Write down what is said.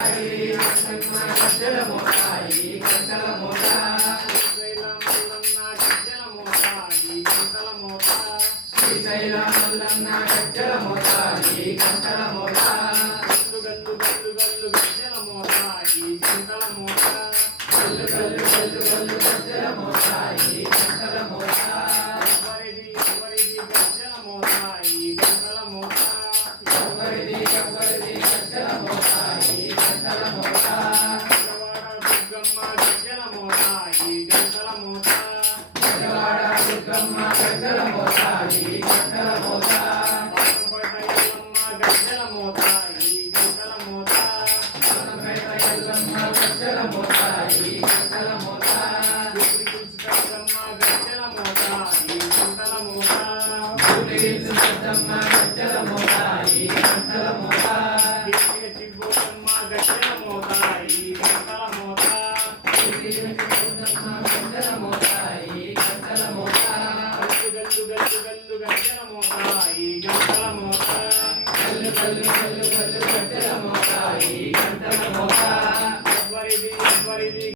గజ్జల మోతాయి గంటల మోత శ్రీశైల మల్లన్న గజ్జల మోతాయి గంటల మోత గల్లు గల్లు గల్లు గజ్జల మోతాయి గంటల మోత గల్లు గల్లు గల్లు గల్లు గజ్జల మోతాయి గంటల మోత ఎవరిది గజ్జల మోతాయి గంటల మోత ఎవరిది గజ్జల మోతాయి గంటల మోత విజయవాడ దుర్గమ్మ గజ్జల మోతాయి గంటల మోత గజవాడ ఎల్లమ్మ గజ్జల మోతాయి గంటల మోత పులిగిల్సు పెద్దమ్మ గజ్జల మోతాయి గంటల మోత పులిగిల్సు పెద్దమ్మ గజ్జల మోతాయి గంటల మోత గల్లు గల్లు గల్లు